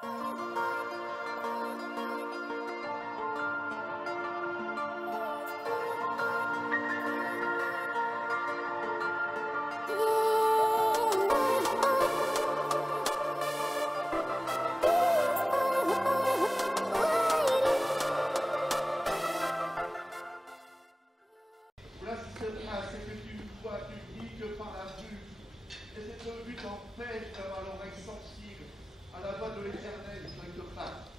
C'est que tu vois, tu dis que par la vue, et cette vue t'empêche d'avoir l'oreille sensible à la voix de l'Éternel qui te parle.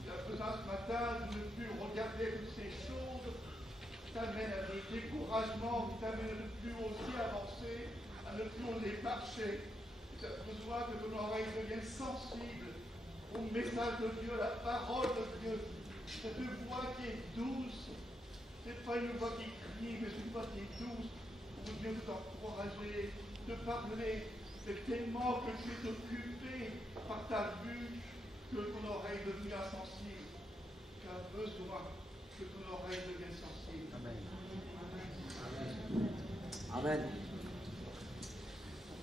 Tu as besoin ce matin de ne plus regarder toutes ces choses qui t'amènent à des découragements, qui t'amènent à ne plus aussi avancer, à ne plus oser marcher. Tu as besoin que ton oreille devienne sensible au message de Dieu, à la parole de Dieu. Cette voix qui est douce. Ce n'est pas une voix qui crie, mais c'est une voix qui est douce, pour Dieu t'encourager, te parler. C'est tellement que tu es occupé par ta vue que ton oreille devient insensible. Tu as besoin que ton oreille devienne sensible. Amen. Amen.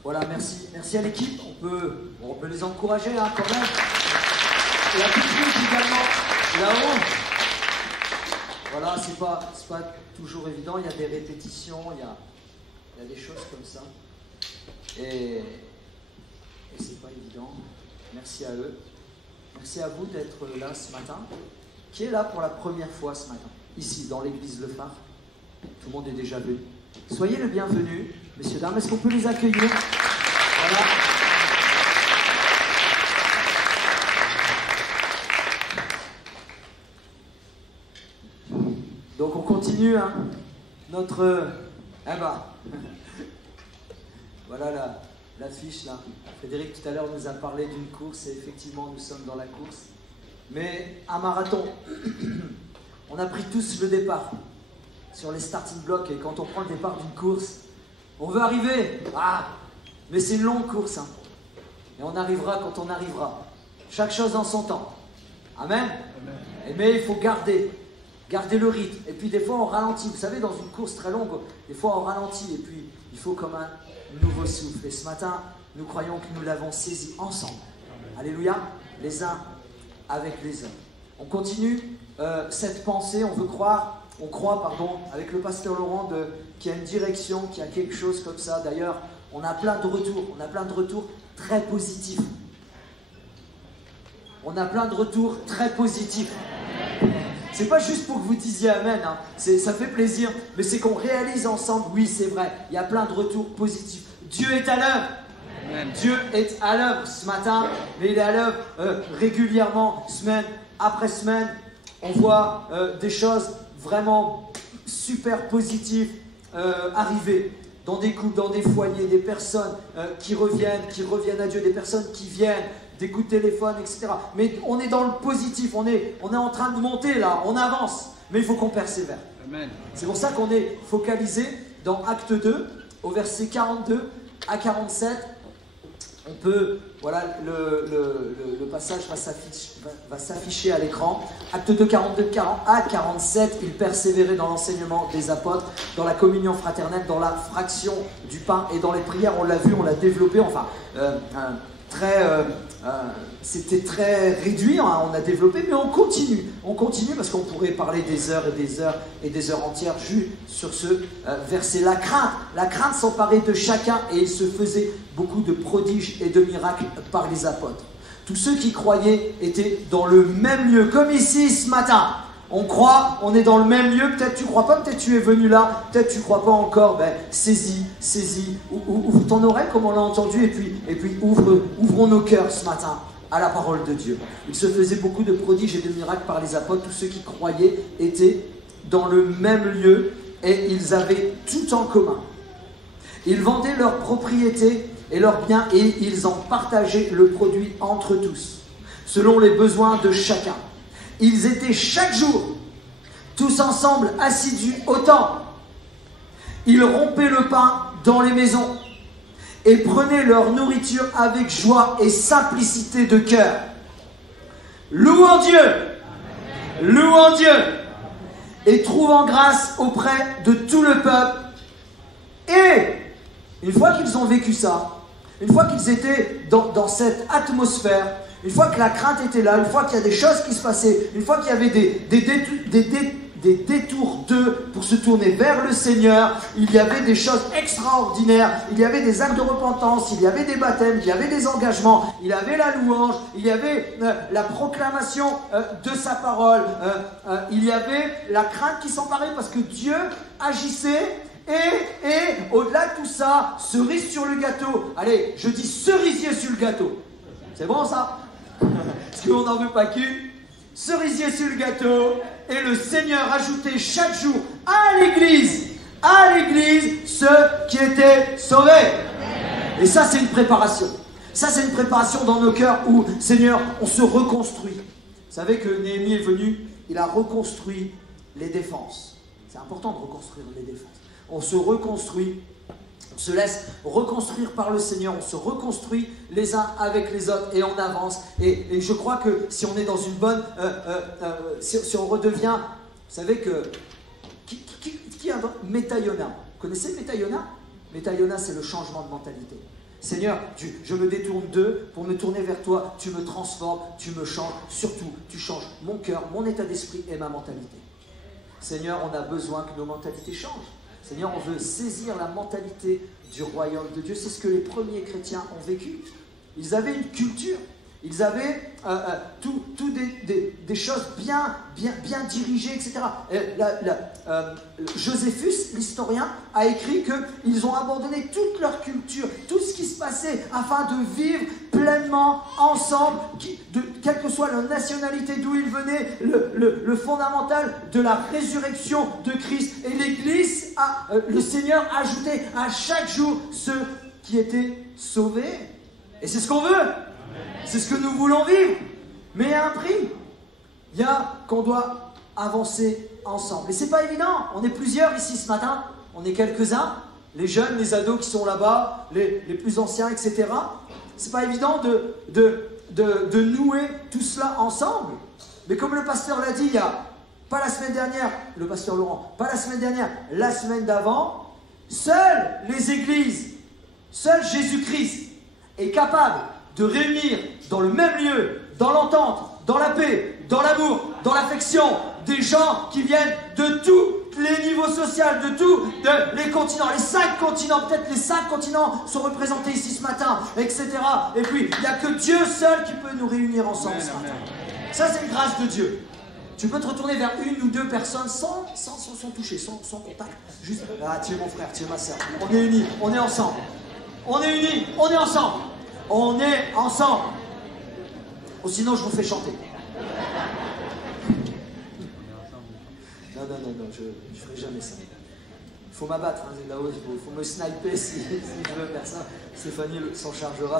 Voilà, merci. Merci à l'équipe. On peut les encourager hein, quand même. Et à toute l'équipe également, là-haut. Voilà, c'est pas toujours évident, il y a des répétitions, il y a des choses comme ça. Et c'est pas évident. Merci à eux. Merci à vous d'être là ce matin. Qui est là pour la première fois ce matin? Ici, dans l'église Le Phare. Tout le monde est déjà venu. Soyez le bienvenu, messieurs, dames. Est-ce qu'on peut les accueillir? Voilà. Donc on continue hein, notre... voilà l'affiche là. Frédéric tout à l'heure nous a parlé d'une course et effectivement nous sommes dans la course. Mais un marathon, on a pris tous le départ sur les starting blocks et quand on prend le départ d'une course, on veut arriver. Mais c'est une longue course hein. Et on arrivera quand on arrivera. Chaque chose en son temps. Amen. Mais il faut garder le rythme. Et puis des fois on ralentit. Vous savez, dans une course très longue, des fois on ralentit. Et puis il faut comme un nouveau souffle. Et ce matin, nous croyons que nous l'avons saisi ensemble. Alléluia. Les uns avec les autres. On continue cette pensée. On croit, avec le pasteur Laurent, qu'il y a une direction, qu'il y a quelque chose comme ça. D'ailleurs, on a plein de retours. On a plein de retours très positifs. C'est pas juste pour que vous disiez Amen, hein. Ça fait plaisir, mais c'est qu'on réalise ensemble, oui c'est vrai, il y a plein de retours positifs. Dieu est à l'œuvre. Dieu est à l'œuvre ce matin, mais il est à l'œuvre régulièrement, semaine après semaine. On voit des choses vraiment super positives arriver dans des couples, dans des foyers, des personnes qui reviennent à Dieu, des personnes qui viennent, des coups de téléphone, etc. Mais on est dans le positif, on est en train de monter là, on avance, mais il faut qu'on persévère. Amen. C'est pour ça qu'on est focalisé dans Acte 2, au verset 42 à 47. On peut, voilà, le passage va s'afficher à l'écran. Acte 2, 42 à 47, il persévérait dans l'enseignement des apôtres, dans la communion fraternelle, dans la fraction du pain et dans les prières. On l'a vu, on l'a développé, enfin, c'était très réduit, hein, on a développé, mais on continue parce qu'on pourrait parler des heures et des heures et des heures entières juste sur ce verset. La crainte s'emparait de chacun et il se faisait beaucoup de prodiges et de miracles par les apôtres. Tous ceux qui croyaient étaient dans le même lieu, comme ici ce matin. On croit, on est dans le même lieu, peut-être tu ne crois pas, peut-être tu es venu là, peut-être tu ne crois pas encore, saisis, ouvre ton oreille comme on l'a entendu et puis ouvrons nos cœurs ce matin à la parole de Dieu. Il se faisait beaucoup de prodiges et de miracles par les apôtres, tous ceux qui croyaient étaient dans le même lieu et ils avaient tout en commun. Ils vendaient leurs propriétés et leurs biens et ils en partageaient le produit entre tous, selon les besoins de chacun. Ils étaient chaque jour, tous ensemble, assidus au temple. Ils rompaient le pain dans les maisons et prenaient leur nourriture avec joie et simplicité de cœur. Louant Dieu, et trouvant grâce auprès de tout le peuple. Et une fois qu'ils ont vécu ça, une fois qu'ils étaient dans cette atmosphère, une fois que la crainte était là, une fois qu'il y a des choses qui se passaient, une fois qu'il y avait des détours d'eux pour se tourner vers le Seigneur, il y avait des choses extraordinaires, il y avait des actes de repentance, il y avait des baptêmes, il y avait des engagements, il y avait la louange, il y avait la proclamation de sa parole, il y avait la crainte qui s'emparait parce que Dieu agissait. Et au-delà de tout ça, cerise sur le gâteau. Allez, je dis cerisier sur le gâteau. C'est bon ça? Parce qu'on n'en veut pas qu'une. Cerisier sur le gâteau. Et le Seigneur ajoutait chaque jour à l'église ceux qui étaient sauvés. Et ça, c'est une préparation. Ça, c'est une préparation dans nos cœurs où, Seigneur, on se reconstruit. Vous savez que Néhémie est venu, il a reconstruit les défenses. C'est important de reconstruire les défenses. On se reconstruit, on se laisse reconstruire par le Seigneur, on se reconstruit les uns avec les autres et on avance. Et je crois que si on est dans une bonne... si on redevient... Vous savez que... Qui a Métaiona? Vous connaissez Métaiona? Métaiona, c'est le changement de mentalité. Seigneur, je me détourne d'eux pour me tourner vers toi. Tu me transformes, tu me changes. Surtout, tu changes mon cœur, mon état d'esprit et ma mentalité. Seigneur, on a besoin que nos mentalités changent. Seigneur, on veut saisir la mentalité du royaume de Dieu. C'est ce que les premiers chrétiens ont vécu. Ils avaient une culture. Ils avaient des choses bien dirigées, etc. Joséphus, l'historien, a écrit qu'ils ont abandonné toute leur culture, tout ce qui se passait, afin de vivre pleinement ensemble, quelle que soit leur nationalité, d'où ils venaient, le fondamental de la résurrection de Christ. Et l'Église, le Seigneur ajoutait à chaque jour ceux qui étaient sauvés. Et c'est ce qu'on veut. C'est ce que nous voulons vivre. Mais il y a un prix. Il y a qu'on doit avancer ensemble. Et c'est pas évident. On est plusieurs ici ce matin. On est quelques-uns. Les jeunes, les ados qui sont là-bas, les plus anciens, etc. C'est pas évident de nouer tout cela ensemble. Mais comme le pasteur l'a dit, il y a pas la semaine dernière, le pasteur Laurent, pas la semaine dernière, la semaine d'avant, seules les églises, seul Jésus-Christ est capable de réunir dans le même lieu, dans l'entente, dans la paix, dans l'amour, dans l'affection, des gens qui viennent de tous les niveaux sociaux, de tous les continents, les 5 continents, peut-être les 5 continents sont représentés ici ce matin, etc. Et puis, il n'y a que Dieu seul qui peut nous réunir ensemble ce matin. Ça, c'est une grâce de Dieu. Tu peux te retourner vers une ou deux personnes sans toucher, sans contact. Juste, ah, tu es mon frère, tu es ma soeur. On est unis, on est ensemble. On est unis, on est ensemble. On est ensemble. Ou sinon, je vous fais chanter. Non, je ne ferai jamais ça. Il faut m'abattre, hein, là-haut, il faut me sniper si je veux faire ça. Stéphanie s'en chargera.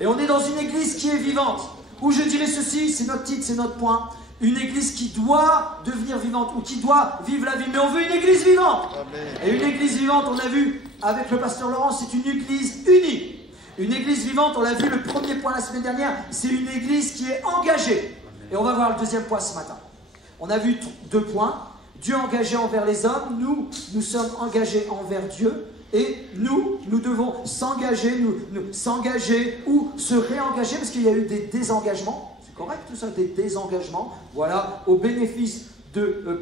Et on est dans une église qui est vivante. Où je dirais ceci, c'est notre titre, c'est notre point. Une église qui doit devenir vivante ou qui doit vivre la vie. Mais on veut une église vivante. Amen. Et une église vivante, on a vu avec le pasteur Laurent, c'est une église unie. Une église vivante, on l'a vu, le premier point la semaine dernière, c'est une église qui est engagée. Et on va voir le deuxième point ce matin. On a vu 2 points. Dieu engagé envers les hommes. Nous sommes engagés envers Dieu. Et nous devons s'engager, s'engager ou se réengager parce qu'il y a eu des désengagements. C'est correct tout ça, des désengagements. Voilà, au bénéfice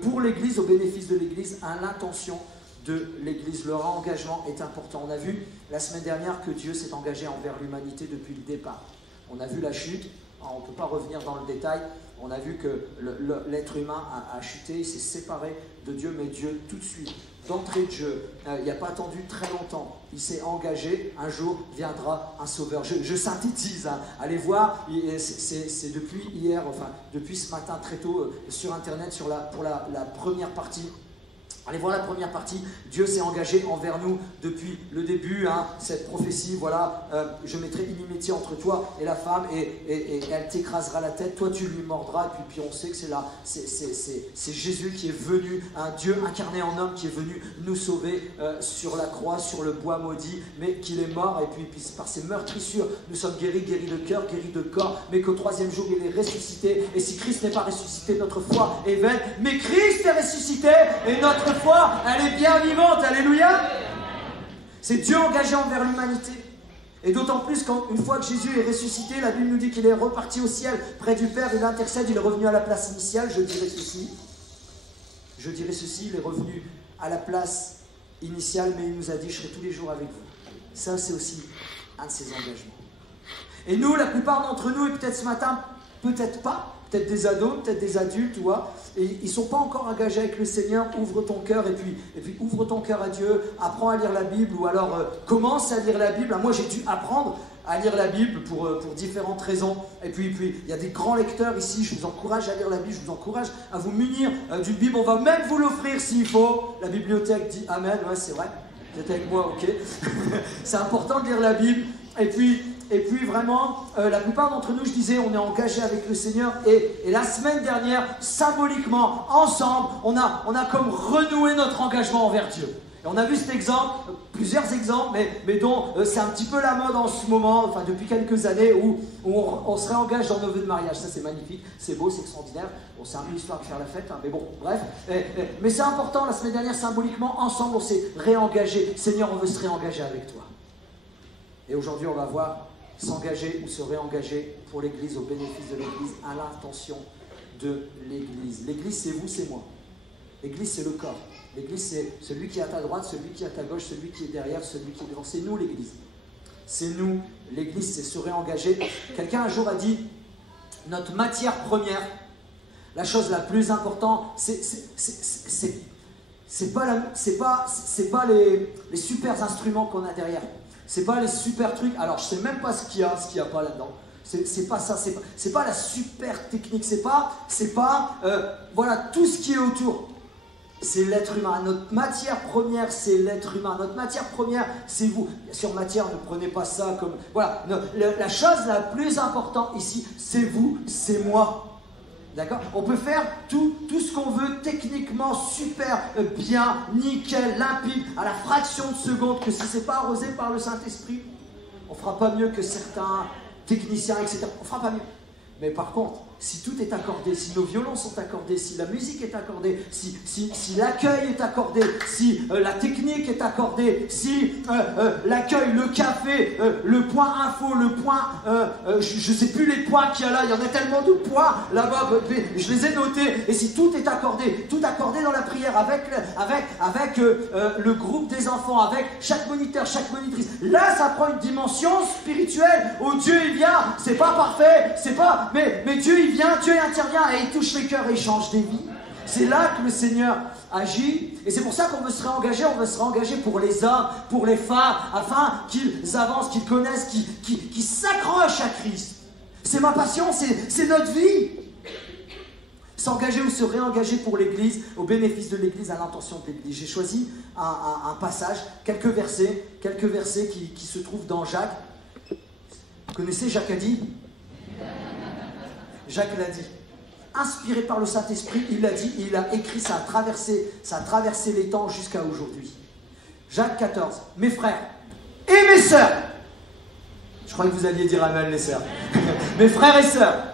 pour l'Église, au bénéfice de l'Église, à l'intention de l'Église. Le réengagement est important. On a vu la semaine dernière que Dieu s'est engagé envers l'humanité depuis le départ. On a vu la chute. On ne peut pas revenir dans le détail. On a vu que l'être humain a chuté, il s'est séparé de Dieu, mais Dieu tout de suite, d'entrée de jeu, il n'a pas attendu très longtemps, il s'est engagé, un jour viendra un sauveur. Je synthétise, hein. Allez voir, c'est depuis hier, enfin depuis ce matin très tôt sur internet pour la première partie. Allez voir la première partie. Dieu s'est engagé envers nous depuis le début, hein, cette prophétie, voilà, je mettrai inimitié entre toi et la femme et elle t'écrasera la tête, toi tu lui mordras, et puis on sait que c'est Jésus qui est venu, un Dieu incarné en homme qui est venu nous sauver sur la croix, sur le bois maudit, mais qu'il est mort et puis par ses meurtrissures nous sommes guéris de cœur, guéris de corps, mais qu'au 3e jour il est ressuscité. Et si Christ n'est pas ressuscité, notre foi est vaine, mais Christ est ressuscité et notre foi, elle est bien vivante, alléluia. C'est Dieu engagé envers l'humanité. Et d'autant plus qu'une fois que Jésus est ressuscité, la Bible nous dit qu'il est reparti au ciel près du Père, il intercède, il est revenu à la place initiale, je dirais ceci, il est revenu à la place initiale, mais il nous a dit, je serai tous les jours avec vous. Ça, c'est aussi un de ses engagements. Et nous, la plupart d'entre nous, et peut-être ce matin, peut-être pas, peut-être des ados, peut-être des adultes, tu vois, et ils ne sont pas encore engagés avec le Seigneur. Ouvre ton cœur et puis ouvre ton cœur à Dieu, apprends à lire la Bible, ou alors commence à lire la Bible. Moi, j'ai dû apprendre à lire la Bible pour différentes raisons. Et puis, il y a des grands lecteurs ici, je vous encourage à lire la Bible, je vous encourage à vous munir d'une Bible. On va même vous l'offrir s'il faut. La bibliothèque dit Amen, ouais, c'est vrai. Vous êtes avec moi, ok. C'est important de lire la Bible. Et puis vraiment, la plupart d'entre nous, je disais, on est engagés avec le Seigneur. Et la semaine dernière, symboliquement, ensemble, on a comme renoué notre engagement envers Dieu. Et on a vu cet exemple, plusieurs exemples, mais dont c'est un petit peu la mode en ce moment, enfin depuis quelques années, où on se réengage dans nos vœux de mariage. Ça, c'est magnifique, c'est beau, c'est extraordinaire. Bon, c'est un peu l'histoire de faire la fête, hein, mais bon, bref. Mais c'est important, la semaine dernière, symboliquement, ensemble, on s'est réengagé. Seigneur, on veut se réengager avec toi. Et aujourd'hui, on va voir s'engager ou se réengager pour l'Église, au bénéfice de l'Église, à l'intention de l'Église. L'Église, c'est vous, c'est moi. L'Église, c'est le corps. L'Église, c'est celui qui est à ta droite, celui qui est à ta gauche, celui qui est derrière, celui qui est devant. C'est nous, l'Église. C'est nous, l'Église, c'est se réengager. Quelqu'un un jour a dit, notre matière première, la chose la plus importante, c'est pas les super instruments qu'on a derrière. C'est pas les super trucs. Alors, je sais même pas ce qu'il y a pas là-dedans. C'est pas ça. C'est pas la super technique. C'est pas voilà tout ce qui est autour. C'est l'être humain. Notre matière première, c'est l'être humain. Notre matière première, c'est vous. Bien sûr, matière, ne prenez pas ça comme... Voilà. La chose la plus importante ici, c'est vous, c'est moi. D'accord ? On peut faire tout ce qu'on veut techniquement super bien, nickel, limpide, à la fraction de seconde, que si ce n'est pas arrosé par le Saint-Esprit, on ne fera pas mieux que certains techniciens, etc. On ne fera pas mieux. Mais par contre, si tout est accordé, si nos violons sont accordés, si la musique est accordée, si l'accueil est accordé, si la technique est accordée, si l'accueil, le café, le point info, le point, je ne sais plus les points qu'il y a là, il y en a tellement de points là-bas, je les ai notés, et si tout est accordé dans la prière, avec le groupe des enfants, avec chaque moniteur, chaque monitrice, là ça prend une dimension spirituelle, où Dieu il vient, c'est pas parfait, mais Dieu il vient, Dieu intervient et il touche les cœurs et il change des vies. C'est là que le Seigneur agit. Et c'est pour ça qu'on veut se réengager. On veut se réengager pour les hommes, pour les femmes, afin qu'ils avancent, qu'ils connaissent, qu'ils s'accrochent à Christ. C'est ma passion, c'est notre vie. S'engager ou se réengager pour l'Église, au bénéfice de l'Église, à l'intention de l'Église. J'ai choisi un passage, quelques versets qui se trouvent dans Jacques. Vous connaissez Jacques a dit ? Jacques l'a dit. Inspiré par le Saint-Esprit, il l'a dit, il a écrit, ça a traversé les temps jusqu'à aujourd'hui. Jacques 14. Mes frères et mes sœurs. Je croyais que vous alliez dire amen, les sœurs. Mes frères et sœurs.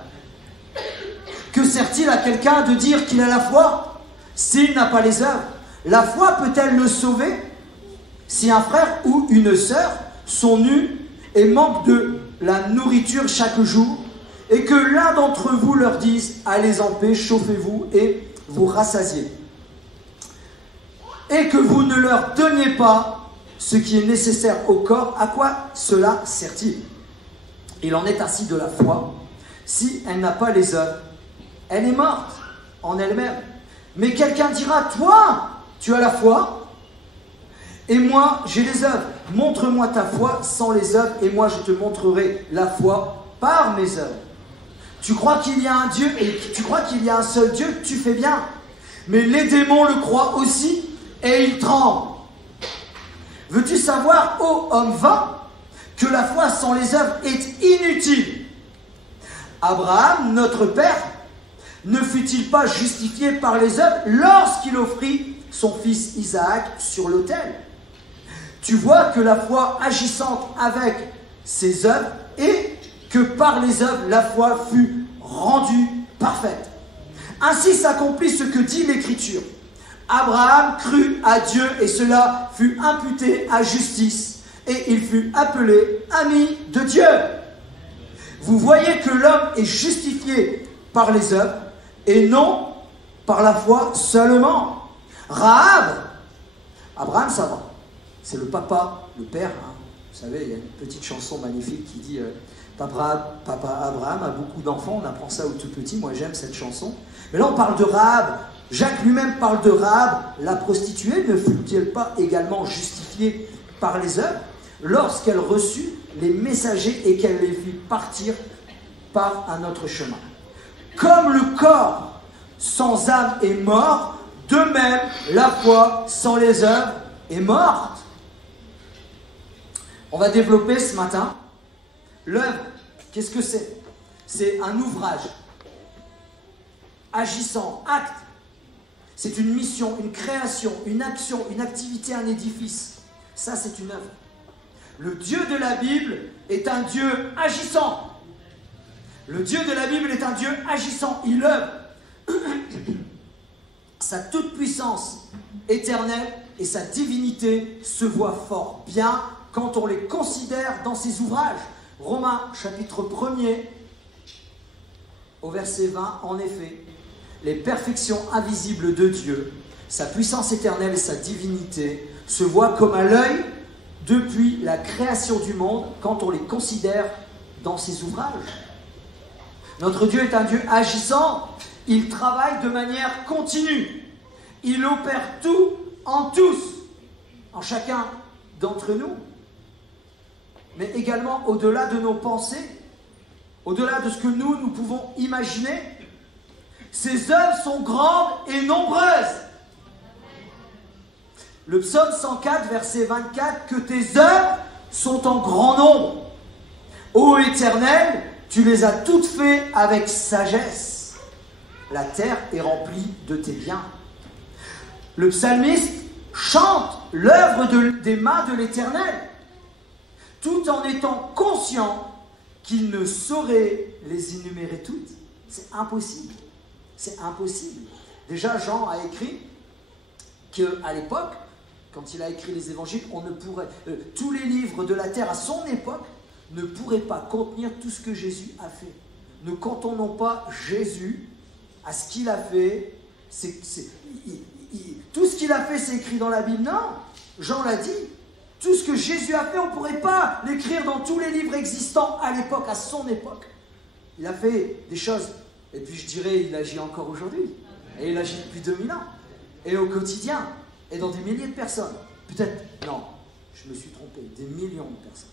Que sert-il à quelqu'un de dire qu'il a la foi s'il n'a pas les œuvres? La foi peut-elle le sauver? Si un frère ou une sœur sont nus et manquent de la nourriture chaque jour, et que l'un d'entre vous leur dise « Allez en paix, chauffez-vous et vous rassasiez », et que vous ne leur donniez pas ce qui est nécessaire au corps, à quoi cela sert-il? Il en est ainsi de la foi. Si elle n'a pas les œuvres, elle est morte en elle-même. Mais quelqu'un dira « Toi, tu as la foi, et moi, j'ai les œuvres. Montre-moi ta foi sans les œuvres, et moi, je te montrerai la foi par mes œuvres. » Tu crois qu'il y a un Dieu et tu crois qu'il y a un seul Dieu, tu fais bien. Mais les démons le croient aussi et ils tremblent. Veux-tu savoir, ô homme vain, que la foi sans les œuvres est inutile? Abraham, notre père, ne fut-il pas justifié par les œuvres lorsqu'il offrit son fils Isaac sur l'autel? Tu vois que la foi agissante avec ses œuvres et que par les œuvres, la foi fut rendue parfaite. Ainsi s'accomplit ce que dit l'Écriture. Abraham crut à Dieu et cela fut imputé à justice. et il fut appelé ami de Dieu. Vous voyez que l'homme est justifié par les œuvres et non par la foi seulement. Rahab, Abraham, ça va. C'est le papa, le père. Hein. Vous savez, il y a une petite chanson magnifique qui dit Papa Abraham a beaucoup d'enfants. On apprend ça au tout petit. Moi, j'aime cette chanson. Mais là, on parle de Rahab. Jacques lui-même parle de Rahab, la prostituée. Ne fut-elle pas également justifiée par les œuvres lorsqu'elle reçut les messagers et qu'elle les fit partir par un autre chemin? Comme le corps sans âme est mort, de même la foi sans les œuvres est morte. On va développer ce matin l'œuvre. Qu'est-ce que c'est? C'est un ouvrage agissant, acte. C'est une mission, une création, une action, une activité, un édifice. Ça, c'est une œuvre. Le Dieu de la Bible est un Dieu agissant. Le Dieu de la Bible est un Dieu agissant. Il œuvre. Sa toute-puissance éternelle et sa divinité se voient fort bien quand on les considère dans ses ouvrages. Romains, chapitre 1er, au verset 20, en effet, les perfections invisibles de Dieu, sa puissance éternelle et sa divinité se voient comme à l'œil depuis la création du monde quand on les considère dans ses ouvrages. Notre Dieu est un Dieu agissant. Il travaille de manière continue. Il opère tout en tous, en chacun d'entre nous, mais également au-delà de nos pensées, au-delà de ce que nous pouvons imaginer. Ses œuvres sont grandes et nombreuses. Le psaume 104, verset 24, que tes œuvres sont en grand nombre. Ô Éternel, tu les as toutes faites avec sagesse. La terre est remplie de tes biens. Le psalmiste chante l'œuvre des mains de l'Éternel, tout en étant conscient qu'il ne saurait les énumérer toutes. C'est impossible. C'est impossible. Déjà, Jean a écrit qu'à l'époque, quand il a écrit les évangiles, on ne pourrait, tous les livres de la terre à son époque ne pourraient pas contenir tout ce que Jésus a fait. Ne cantonnons pas Jésus à ce qu'il a fait. Tout ce qu'il a fait, c'est écrit dans la Bible. Non, Jean l'a dit. Tout ce que Jésus a fait, on ne pourrait pas l'écrire dans tous les livres existants à l'époque, à son époque. Il a fait des choses, et puis je dirais, il agit encore aujourd'hui. Et il agit depuis 2000 ans. Et au quotidien, et dans des milliers de personnes. Peut-être, non, je me suis trompé, des millions de personnes.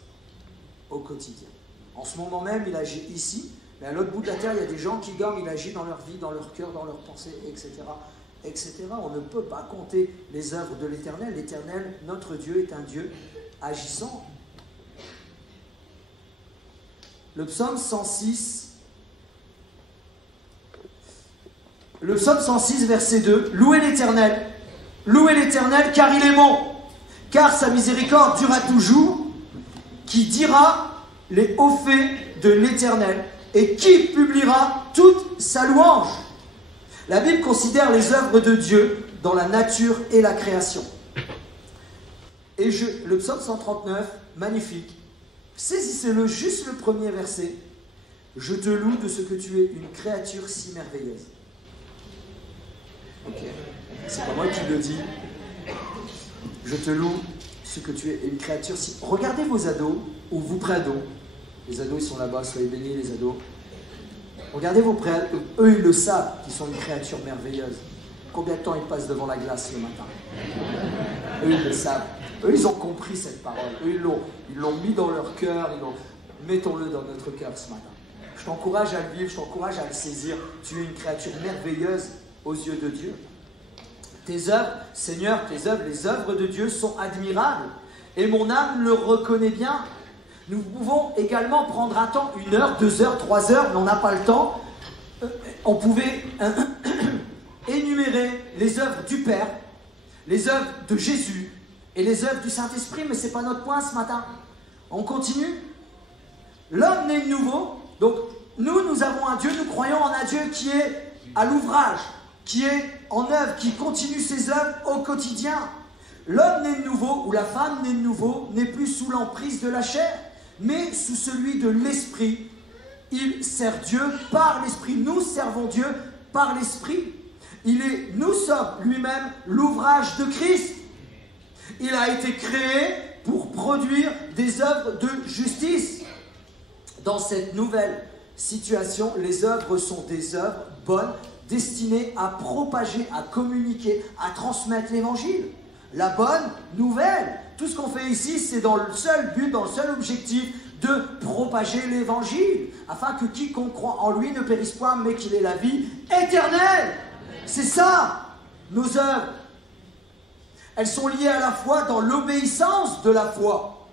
Au quotidien. En ce moment même, il agit ici, mais à l'autre bout de la terre, il y a des gens qui dorment, il agit dans leur vie, dans leur cœur, dans leurs pensées, etc., etc. On ne peut pas compter les œuvres de l'Éternel. L'Éternel, notre Dieu, est un Dieu agissant. Le psaume 106, verset 2, louez l'Éternel, car il est bon, car sa miséricorde durera toujours. Qui dira les hauts faits de l'Éternel et qui publiera toute sa louange? La Bible considère les œuvres de Dieu dans la nature et la création. Et le psaume 139, magnifique, saisissez-le, juste le premier verset. Je te loue de ce que tu es une créature si merveilleuse. Ok, c'est pas moi qui le dis. Je te loue ce que tu es une créature si... Regardez vos ados, ou vous pré-ados. Les ados, ils sont là-bas, soyez bénis les ados. Regardez vos pré-ados, eux, ils le savent qu'ils sont une créature merveilleuse. Combien de temps ils passent devant la glace le matin? Eux, ils le savent. Eux, ils ont compris cette parole. Eux, ils l'ont mis dans leur cœur. Mettons-le dans notre cœur ce matin. Je t'encourage à le vivre, je t'encourage à le saisir. Tu es une créature merveilleuse aux yeux de Dieu. Tes œuvres, Seigneur, tes œuvres, les œuvres de Dieu sont admirables. Et mon âme le reconnaît bien. Nous pouvons également prendre un temps, 1 heure, 2 heures, 3 heures, mais on n'a pas le temps. On pouvait énumérer les œuvres du Père, les œuvres de Jésus et les œuvres du Saint-Esprit, mais ce n'est pas notre point ce matin. On continue. L'homme né de nouveau. Donc, nous avons un Dieu, nous croyons en un Dieu qui est à l'ouvrage, qui est en œuvre, qui continue ses œuvres au quotidien. L'homme né de nouveau ou la femme née de nouveau n'est plus sous l'emprise de la chair, mais sous celui de l'esprit. Il sert Dieu par l'esprit. Nous servons Dieu par l'esprit. Nous sommes lui-même l'ouvrage de Christ. Il a été créé pour produire des œuvres de justice. Dans cette nouvelle situation, les œuvres sont des œuvres bonnes, destinées à propager, à communiquer, à transmettre l'évangile. La bonne nouvelle. Tout ce qu'on fait ici, c'est dans le seul but, dans le seul objectif de propager l'évangile, afin que quiconque croit en lui ne périsse point, mais qu'il ait la vie éternelle. C'est ça, nos œuvres. Elles sont liées à la foi dans l'obéissance de la foi.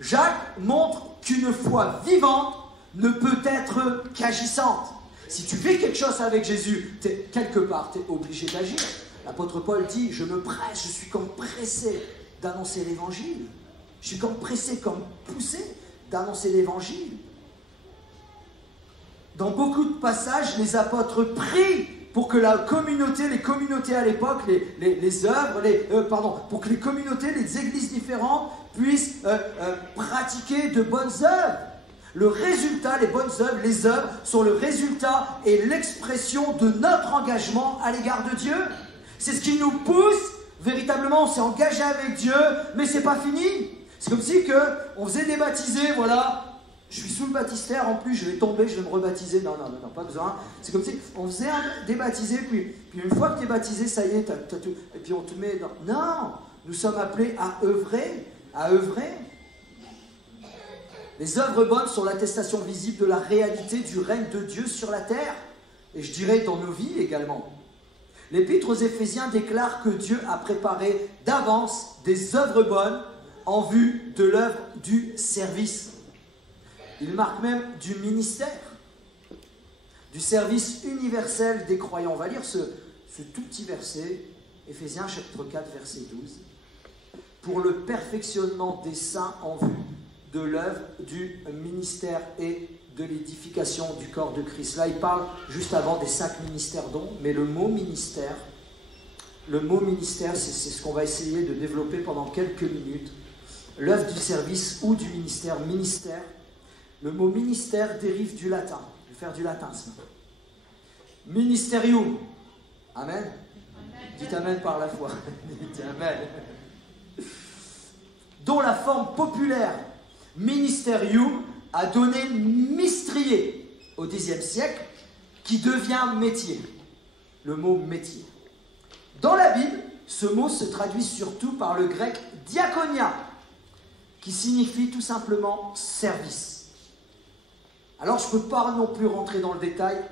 Jacques montre qu'une foi vivante ne peut être qu'agissante. Si tu fais quelque chose avec Jésus, quelque part, tu es obligé d'agir. L'apôtre Paul dit, je me presse, je suis comme pressé d'annoncer l'évangile. Je suis comme pressé, comme poussé d'annoncer l'évangile. Dans beaucoup de passages, les apôtres prient pour que la communauté, les communautés à l'époque, les œuvres, pour que les communautés, les églises différentes puissent pratiquer de bonnes œuvres. Le résultat, les bonnes œuvres, les œuvres sont le résultat et l'expression de notre engagement à l'égard de Dieu. C'est ce qui nous pousse, véritablement, on s'est engagé avec Dieu, mais c'est pas fini. C'est comme si on faisait des baptisés, voilà. Je suis sous le baptistère, en plus je vais tomber, je vais me rebaptiser. Non, pas besoin. C'est comme si on faisait des baptisés, puis une fois que tu es baptisé, ça y est, t'as tout, et puis on te met dans... Non, nous sommes appelés à œuvrer, Les œuvres bonnes sont l'attestation visible de la réalité du règne de Dieu sur la terre, et je dirais dans nos vies également. L'Épître aux Éphésiens déclare que Dieu a préparé d'avance des œuvres bonnes en vue de l'œuvre du service. Il marque même du ministère, du service universel des croyants. On va lire ce tout petit verset, Éphésiens chapitre 4, verset 12. Pour le perfectionnement des saints en vue de l'œuvre du ministère et de l'édification du corps de Christ. Là, il parle juste avant des 5 ministères dons, mais le mot ministère, c'est ce qu'on va essayer de développer pendant quelques minutes. L'œuvre du service ou du ministère. Le mot ministère dérive du latin. Je vais faire du latin ce matin. Ministerium. Amen. Dites amen par la foi. Dites amen. Dont la forme populaire ministerium a donné mistrier au Xe siècle, qui devient métier. Le mot métier. Dans la Bible, ce mot se traduit surtout par le grec diakonia, qui signifie tout simplement service. Alors, je ne peux pas non plus rentrer dans le détail,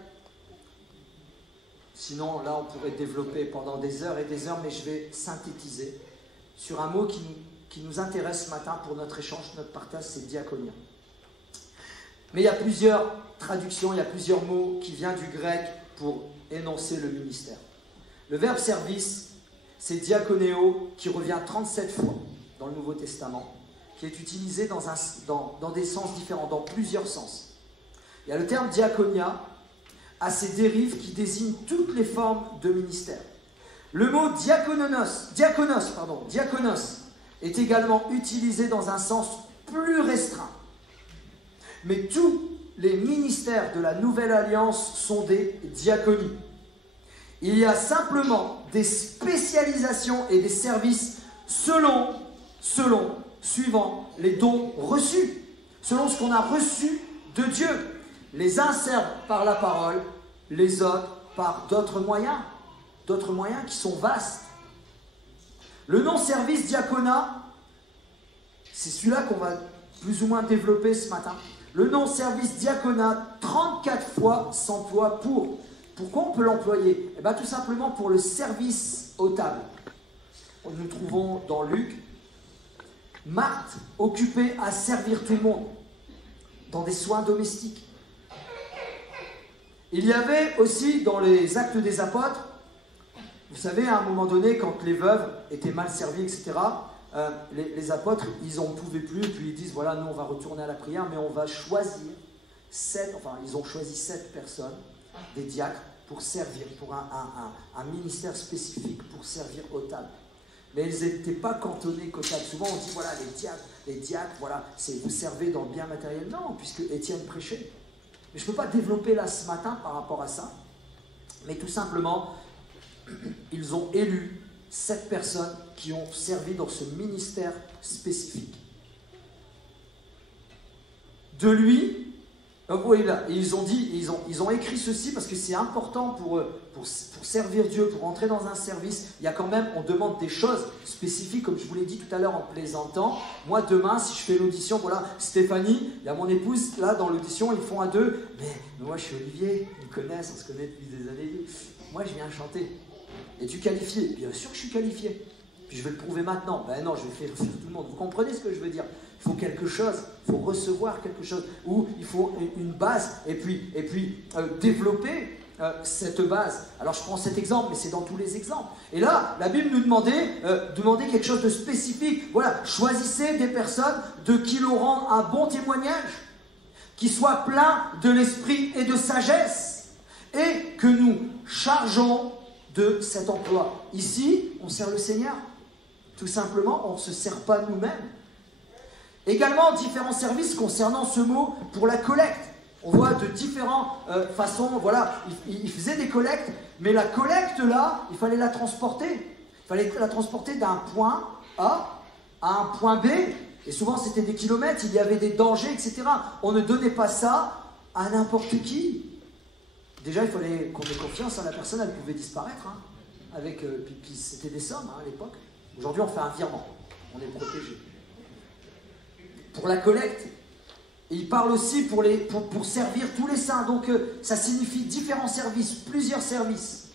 sinon là on pourrait développer pendant des heures et des heures, mais je vais synthétiser sur un mot qui nous intéresse ce matin pour notre échange, notre partage, c'est diakonia. Mais il y a plusieurs traductions, il y a plusieurs mots qui viennent du grec pour énoncer le ministère. Le verbe service, c'est diakoneo, qui revient 37 fois dans le Nouveau Testament, qui est utilisé dans des sens différents, dans plusieurs sens. Il y a le terme diakonia, à ses dérives qui désignent toutes les formes de ministère. Le mot diakonos est également utilisé dans un sens plus restreint. Mais tous les ministères de la Nouvelle Alliance sont des diaconies. Il y a simplement des spécialisations et des services suivant les dons reçus, selon ce qu'on a reçu de Dieu. Les uns servent par la parole, les autres par d'autres moyens qui sont vastes. Le non-service diaconat, c'est celui-là qu'on va plus ou moins développer ce matin. Le non-service diaconat, 34 fois s'emploie pour. Pourquoi on peut l'employer? Eh bien, tout simplement pour le service aux tables. Nous trouvons dans Luc, Marthe occupée à servir tout le monde, dans des soins domestiques. Il y avait aussi dans les actes des apôtres, vous savez, à un moment donné, quand les veuves étaient mal servies, etc., les apôtres, ils n'en pouvaient plus, et puis ils disent, voilà, nous on va retourner à la prière, mais on va choisir ils ont choisi 7 personnes, des diacres, pour servir, pour un ministère spécifique, pour servir aux tables. Mais ils n'étaient pas cantonnés côte à côte. Souvent on dit, voilà, les diacres, voilà, vous servez dans le bien matériel. Non, puisque Étienne prêchait. Mais je ne peux pas développer là ce matin par rapport à ça. Mais tout simplement, ils ont élu 7 personnes qui ont servi dans ce ministère spécifique. De lui, vous voyez là, et ils ont écrit ceci parce que c'est important pour servir Dieu, pour entrer dans un service. Il y a quand même, on demande des choses spécifiques, comme je vous l'ai dit tout à l'heure en plaisantant. Moi, demain, si je fais l'audition, voilà, Stéphanie, il y a mon épouse, là, dans l'audition, ils font à 2. Mais moi, je suis Olivier, ils me connaissent, on se connaît depuis des années. Moi, je viens chanter. Es-tu qualifié? Bien sûr que je suis qualifié. Puis je vais le prouver maintenant. Ben non, je vais faire tout le monde. Vous comprenez ce que je veux dire? Il faut quelque chose, il faut recevoir quelque chose, ou il faut une base, et puis développer cette base. Alors je prends cet exemple, mais c'est dans tous les exemples. Et là, la Bible nous demandait quelque chose de spécifique. Voilà, choisissez des personnes de qui l'on rend un bon témoignage, qui soient pleins de l'esprit et de sagesse, et que nous chargeons de cet emploi. Ici, on sert le Seigneur. Tout simplement, on ne se sert pas nous-mêmes. Également, différents services concernant ce mot pour la collecte. On voit de différentes façons, voilà, ils faisaient des collectes, mais la collecte là, il fallait la transporter. Il fallait la transporter d'un point A à un point B, et souvent c'était des kilomètres, il y avait des dangers, etc. On ne donnait pas ça à n'importe qui. Déjà, il fallait qu'on ait confiance, la personne, elle pouvait disparaître, puis c'était des sommes à l'époque. Aujourd'hui, on fait un virement, on est protégé. Pour la collecte, et il parle aussi pour servir tous les saints, donc ça signifie différents services, plusieurs services.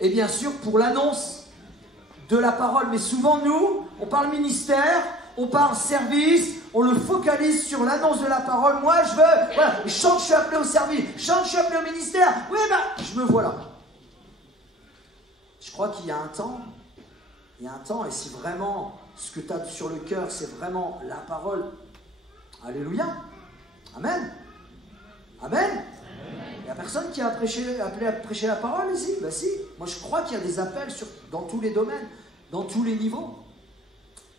Et bien sûr, pour l'annonce de la parole, mais souvent nous, on parle ministère, on parle service, on le focalise sur l'annonce de la parole. Moi, je chante, je suis appelé au service, je chante, je suis appelé au ministère, oui, je me vois là. Je crois qu'il y a un temps, et si vraiment ce que tu as sur le cœur, c'est vraiment la parole, alléluia, amen, amen. Il n'y a personne qui a appelé à prêcher la parole ici? Ben si, moi je crois qu'il y a des appels dans tous les domaines, dans tous les niveaux.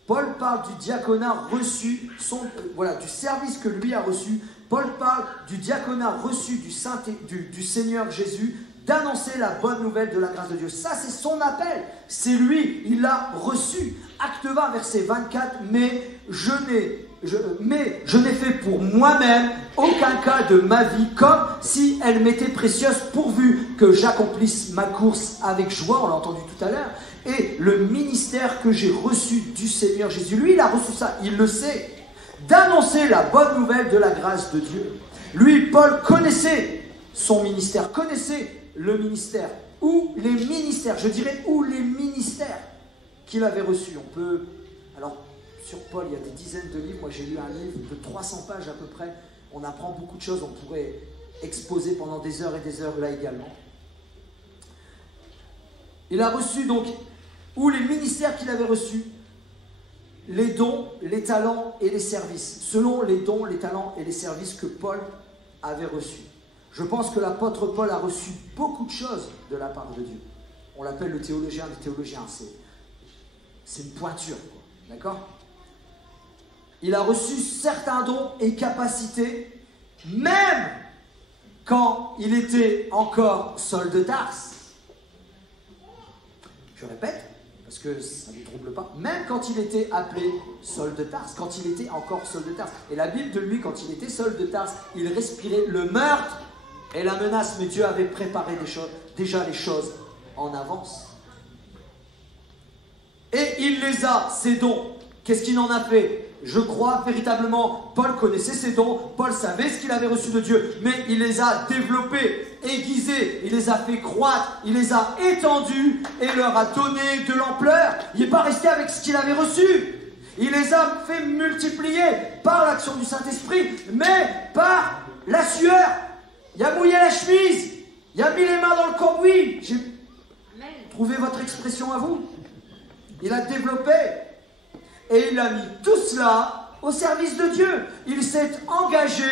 Paul parle du diaconat reçu, du service que lui a reçu. Paul parle du diaconat reçu du Seigneur Jésus, d'annoncer la bonne nouvelle de la grâce de Dieu. Ça, c'est son appel. C'est lui, il l'a reçu. Acte 20, verset 24, mais je n'ai fait pour moi-même aucun cas de ma vie, comme si elle m'était précieuse, pourvu que j'accomplisse ma course avec joie, on l'a entendu tout à l'heure, et le ministère que j'ai reçu du Seigneur Jésus. Lui, il a reçu ça, il le sait, d'annoncer la bonne nouvelle de la grâce de Dieu. Lui, Paul, connaissait son ministère, connaissait le ministère, ou les ministères, je dirais, ou les ministères qu'il avait reçus. Alors, sur Paul, il y a des dizaines de livres. Moi, j'ai lu un livre de 300 pages à peu près. On apprend beaucoup de choses. On pourrait exposer pendant des heures et des heures là également. Il a reçu donc, ou les ministères qu'il avait reçus, les dons, les talents et les services. Selon les dons, les talents et les services que Paul avait reçus. Je pense que l'apôtre Paul a reçu beaucoup de choses de la part de Dieu. On l'appelle le théologien des théologiens. C'est une pointure, quoi. D'accord? Il a reçu certains dons et capacités, même quand il était encore Saul de Tarse. Je répète, parce que ça ne vous trouble pas, même quand il était appelé Saul de Tarse, quand il était encore Saul de Tarse. Et la Bible de lui, quand il était Saul de Tarse, il respirait le meurtre et la menace, mais Dieu avait préparé déjà les choses en avance. Et il les a, ces dons. Qu'est-ce qu'il en a fait? Je crois véritablement, Paul connaissait ses dons, Paul savait ce qu'il avait reçu de Dieu, mais il les a développés, aiguisés, il les a fait croître, il les a étendus et leur a donné de l'ampleur. Il n'est pas resté avec ce qu'il avait reçu. Il les a fait multiplier par l'action du Saint-Esprit, mais par la sueur. Il a mouillé la chemise, il a mis les mains dans le cambouis. J'ai trouvé votre expression à vous. Il a développé. Et il a mis tout cela au service de Dieu. Il s'est engagé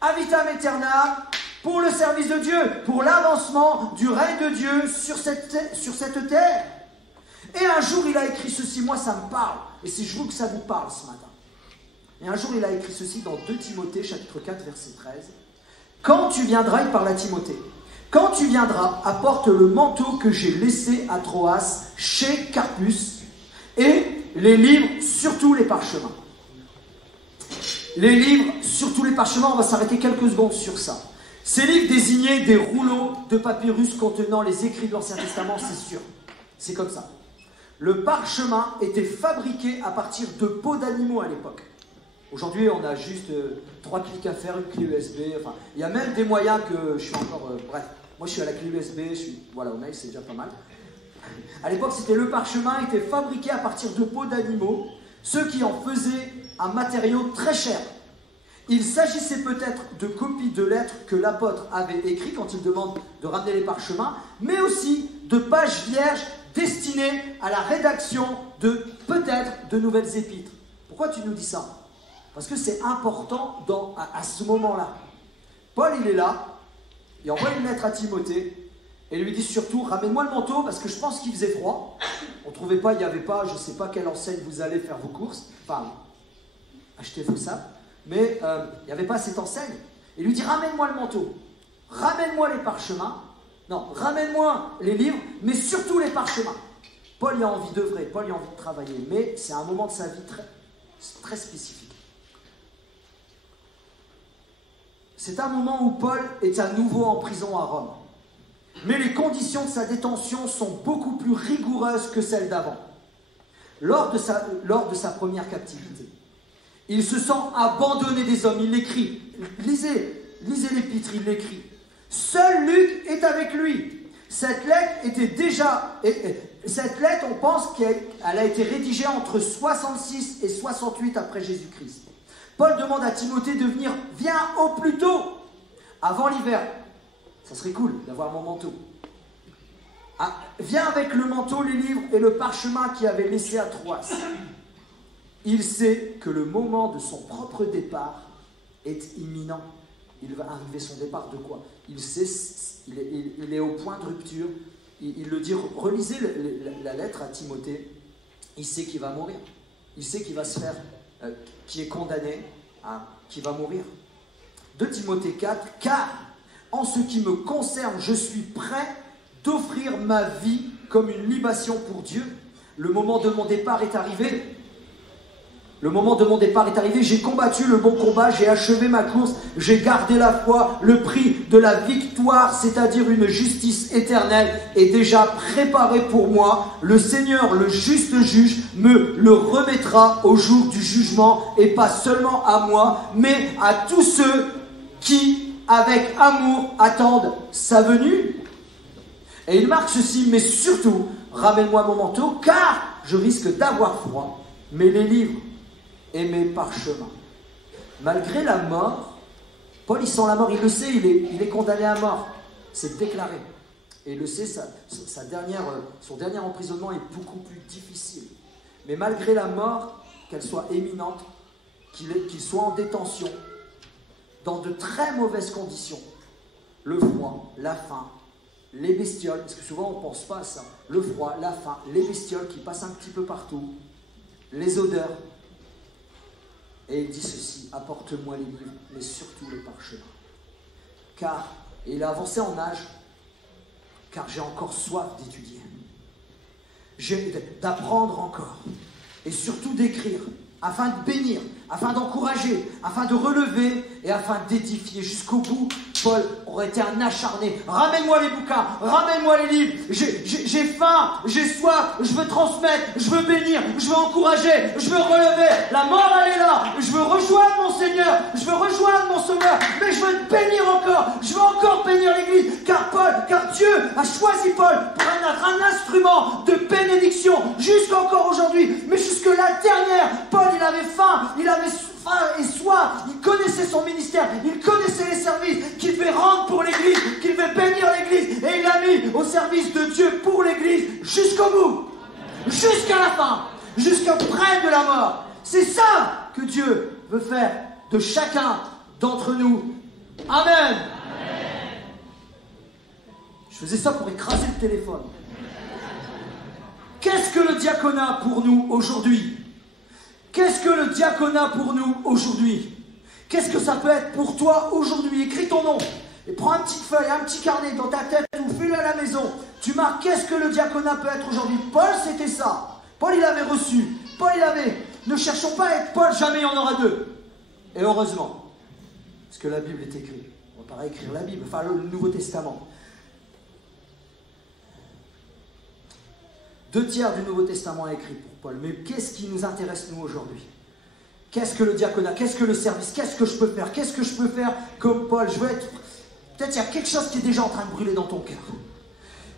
à vitam aeternam pour le service de Dieu, pour l'avancement du règne de Dieu sur cette terre. Et un jour, il a écrit ceci, moi ça me parle, et c'est je veux que ça vous parle ce matin. Et un jour, il a écrit ceci dans 2 Timothée, chapitre 4, verset 13. « Quand tu viendras, il parle à Timothée, quand tu viendras, apporte le manteau que j'ai laissé à Troas, chez Carpus, et les livres, surtout les parchemins. » Les livres, surtout les parchemins, on va s'arrêter quelques secondes sur ça. Ces livres désignaient des rouleaux de papyrus contenant les écrits de l'Ancien Testament, c'est sûr. C'est comme ça. Le parchemin était fabriqué à partir de peaux d'animaux à l'époque. Aujourd'hui, on a juste 3 clics à faire, une clé USB. Enfin, il y a même des moyens que je suis encore... bref, moi je suis à la clé USB, voilà, au mail, c'est déjà pas mal. À l'époque, c'était le parchemin était fabriqué à partir de peaux d'animaux, ce qui en faisait un matériau très cher. Il s'agissait peut-être de copies de lettres que l'apôtre avait écrites quand il demande de ramener les parchemins, mais aussi de pages vierges destinées à la rédaction de peut-être de nouvelles épîtres. Pourquoi tu nous dis ça? Parce que c'est important à ce moment-là. Paul, il est là, il envoie une lettre à Timothée et lui dit surtout, ramène-moi le manteau parce que je pense qu'il faisait froid. On ne trouvait pas, il n'y avait pas, je ne sais pas quelle enseigne vous allez faire vos courses, enfin, achetez vos sables, mais il n'y avait pas cette enseigne. Il lui dit, ramène-moi le manteau, ramène-moi les parchemins, non, ramène-moi les livres, mais surtout les parchemins. Paul il a envie d'œuvrer, Paul il a envie de travailler, mais c'est un moment de sa vie très spécifique. C'est un moment où Paul est à nouveau en prison à Rome. Mais les conditions de sa détention sont beaucoup plus rigoureuses que celles d'avant. Lors de sa première captivité, il se sent abandonné des hommes. Il l'écrit. Lisez l'épître, il l'écrit. Seul Luc est avec lui. Cette lettre, on pense qu'elle a été rédigée entre 66 et 68 après Jésus-Christ. Paul demande à Timothée de venir, viens au plus tôt, avant l'hiver. Ça serait cool d'avoir mon manteau. Ah, viens avec le manteau, les livres et le parchemin qu'il avait laissé à Troas. Il sait que le moment de son propre départ est imminent. Il va arriver son départ de quoi? Il sait, il est au point de rupture. Il le dit, relisez la lettre à Timothée. Il sait qu'il va mourir. Il sait qu'il va se faire... qui est condamné, qui va mourir. 2 Timothée 4, car en ce qui me concerne, je suis prêt d'offrir ma vie comme une libation pour Dieu. Le moment de mon départ est arrivé. Le moment de mon départ est arrivé. J'ai combattu le bon combat, j'ai achevé ma course, j'ai gardé la foi. Le prix de la victoire, c'est-à-dire une justice éternelle, est déjà préparé pour moi. Le Seigneur, le juste juge, me le remettra au jour du jugement, et pas seulement à moi, mais à tous ceux qui, avec amour, attendent sa venue. Et il marque ceci, mais surtout, ramène-moi mon manteau, car je risque d'avoir froid, mais les livres et mes parchemins. Malgré la mort, Paul il sent la mort, il le sait, il est condamné à mort. C'est déclaré. Et il le sait, son dernier emprisonnement est beaucoup plus difficile. Mais malgré la mort, qu'elle soit imminente, qu'il soit en détention, dans de très mauvaises conditions, le froid, la faim, les bestioles, parce que souvent on ne pense pas à ça, le froid, la faim, les bestioles qui passent un petit peu partout, les odeurs. Et il dit ceci, apporte-moi les livres, mais surtout les parchemins. Car, et il a avancé en âge, car j'ai encore soif d'étudier, d'apprendre encore, et surtout d'écrire, afin de bénir, afin d'encourager, afin de relever et afin d'édifier. Jusqu'au bout, Paul aurait été un acharné. Ramène-moi les bouquins, ramène-moi les livres. J'ai faim, j'ai soif, je veux transmettre, je veux bénir, je veux encourager, je veux relever. La mort, elle est là. Je veux rejoindre mon Seigneur, je veux rejoindre mon Sauveur, mais je veux te bénir encore. Je veux encore bénir l'Église, car Dieu a choisi Paul pour être un instrument de bénédiction jusqu'encore aujourd'hui. Mais jusque la dernière, Paul, il avait faim et soif, il connaissait son ministère, il connaissait les services qu'il devait rendre pour l'Église, qu'il devait bénir l'Église, et il l'a mis au service de Dieu pour l'Église jusqu'au bout, jusqu'à la fin, jusqu'à près de la mort. C'est ça que Dieu veut faire de chacun d'entre nous. Amen. Je faisais ça pour écraser le téléphone. qu'est-ce que le diaconat pour nous aujourd'hui? Qu'est-ce que le diaconat pour nous aujourd'hui? Qu'est-ce que ça peut être pour toi aujourd'hui? Écris ton nom et prends une petite feuille, un petit carnet dans ta tête ou fais-le à la maison. Tu marques qu'est-ce que le diaconat peut être aujourd'hui. Paul, c'était ça. Paul, il avait reçu. Paul, il avait. Ne cherchons pas à être Paul, jamais il y en aura deux. Et heureusement, parce que la Bible est écrite. On va pas écrire la Bible, enfin le Nouveau Testament. 2/3 du Nouveau Testament est écrit pour Paul. Mais qu'est-ce qui nous intéresse nous aujourd'hui? Qu'est-ce que le diaconat? Qu'est-ce que le service? Qu'est-ce que je peux faire? Qu'est-ce que je peux faire comme Paul? Je veux être... Peut-être il y a quelque chose qui est déjà en train de brûler dans ton cœur.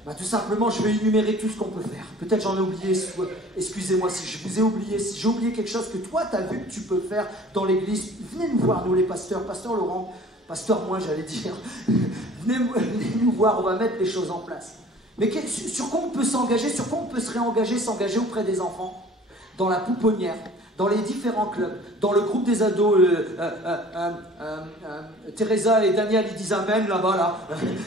Ben, tout simplement, je vais énumérer tout ce qu'on peut faire. Peut-être j'en ai oublié, excusez-moi si je vous ai oublié, si j'ai oublié quelque chose que toi tu as vu que tu peux faire dans l'église. Venez nous voir, nous les pasteurs, pasteur Laurent, pasteur moi j'allais dire. venez nous voir, on va mettre les choses en place. Mais sur quoi on peut s'engager, sur quoi on peut se réengager, s'engager auprès des enfants, dans la pouponnière, dans les différents clubs, dans le groupe des ados, Teresa et Daniel ils disent amen là-bas, là,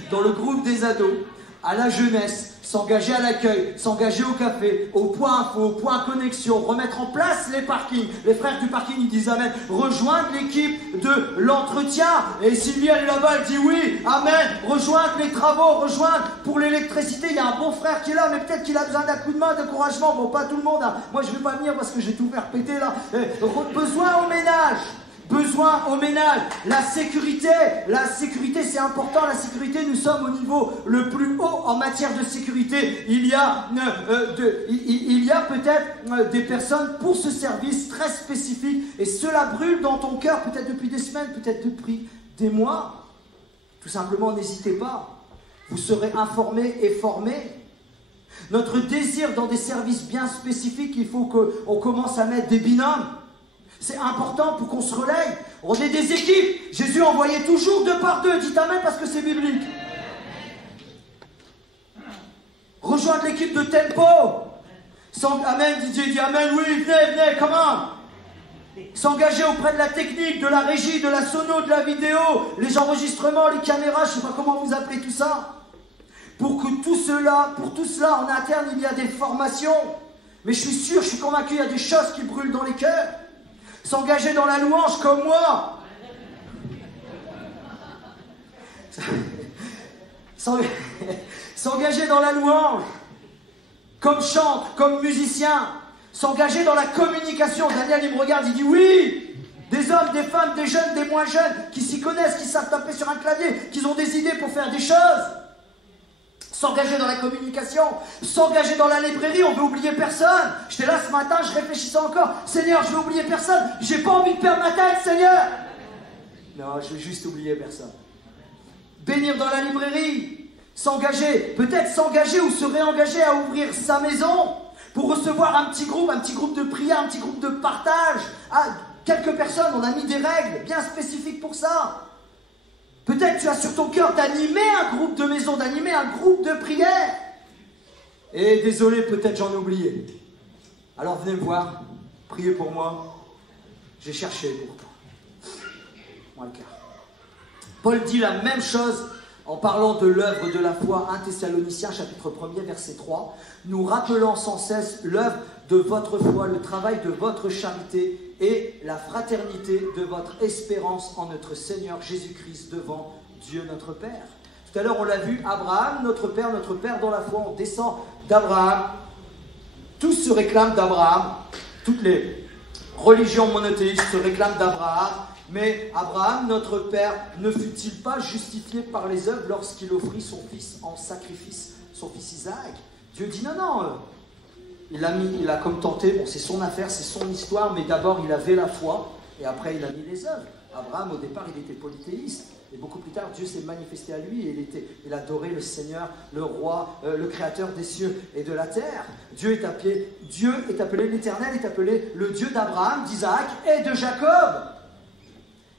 dans le groupe des ados, à la jeunesse, s'engager à l'accueil, s'engager au café, au point info, au point connexion, remettre en place les parkings. Les frères du parking, ils disent amen. Rejoindre l'équipe de l'entretien. Et Sylvie, elle est là-bas, elle dit oui, amen. Rejoindre les travaux, rejoindre pour l'électricité. Il y a un bon frère qui est là, mais peut-être qu'il a besoin d'un coup de main, d'encouragement. Bon, pas tout le monde. Hein. Moi, je ne vais pas venir parce que je vais tout faire péter là. Besoin au ménage. Besoin au ménage, la sécurité c'est important, la sécurité, nous sommes au niveau le plus haut en matière de sécurité. Il y a peut-être des personnes pour ce service très spécifique et cela brûle dans ton cœur, peut-être depuis des semaines, peut-être depuis des mois. Tout simplement, n'hésitez pas, vous serez informés et formés. Notre désir dans des services bien spécifiques, il faut qu'on commence à mettre des binômes. C'est important pour qu'on se relaye. On est des équipes. Jésus envoyait toujours 2 par 2. Dites amen parce que c'est biblique. Rejoindre l'équipe de Tempo. Amen, DJ dit amen. Oui, venez, comment? S'engager auprès de la technique, de la régie, de la sono, de la vidéo, les enregistrements, les caméras, je ne sais pas comment vous appelez tout ça. Pour tout cela, en interne, il y a des formations. Mais je suis sûr, je suis convaincu, il y a des choses qui brûlent dans les cœurs. S'engager dans la louange comme moi. S'engager dans la louange. Comme chante, comme musicien. S'engager dans la communication. Daniel, il me regarde, il dit oui. Des hommes, des femmes, des jeunes, des moins jeunes, qui s'y connaissent, qui savent taper sur un clavier, qui ont des idées pour faire des choses. S'engager dans la communication, s'engager dans la librairie, on veut oublier personne. J'étais là ce matin, je réfléchissais encore. Seigneur, je veux oublier personne. J'ai pas envie de perdre ma tête, Seigneur. Non, je veux juste oublier personne. Bénir dans la librairie, s'engager, peut-être s'engager ou se réengager à ouvrir sa maison pour recevoir un petit groupe de prière, un petit groupe de partage. Ah, quelques personnes, on a mis des règles bien spécifiques pour ça. Peut-être tu as sur ton cœur d'animer un groupe de maison, d'animer un groupe de prière. Et désolé, peut-être j'en ai oublié. Alors venez me voir, priez pour moi. J'ai cherché pour toi. Moi le cœur. Paul dit la même chose en parlant de l'œuvre de la foi, 1 Thessaloniciens, chapitre 1er, verset 3. Nous rappelant sans cesse l'œuvre de votre foi, le travail de votre charité et la fraternité de votre espérance en notre Seigneur Jésus-Christ devant Dieu notre Père. Tout à l'heure, on l'a vu, Abraham, notre Père dans la foi, on descend d'Abraham. Tous se réclament d'Abraham. Toutes les religions monothéistes se réclament d'Abraham. Mais Abraham, notre Père, ne fut-il pas justifié par les œuvres lorsqu'il offrit son fils en sacrifice, son fils Isaac? Dieu dit non. Il a comme tenté, bon c'est son affaire, c'est son histoire, mais d'abord il avait la foi, et après il a mis les œuvres. Abraham au départ il était polythéiste, et beaucoup plus tard Dieu s'est manifesté à lui, et il adorait le Seigneur, le roi, le créateur des cieux et de la terre. Dieu est appelé, l'Éternel est appelé le Dieu d'Abraham, d'Isaac et de Jacob.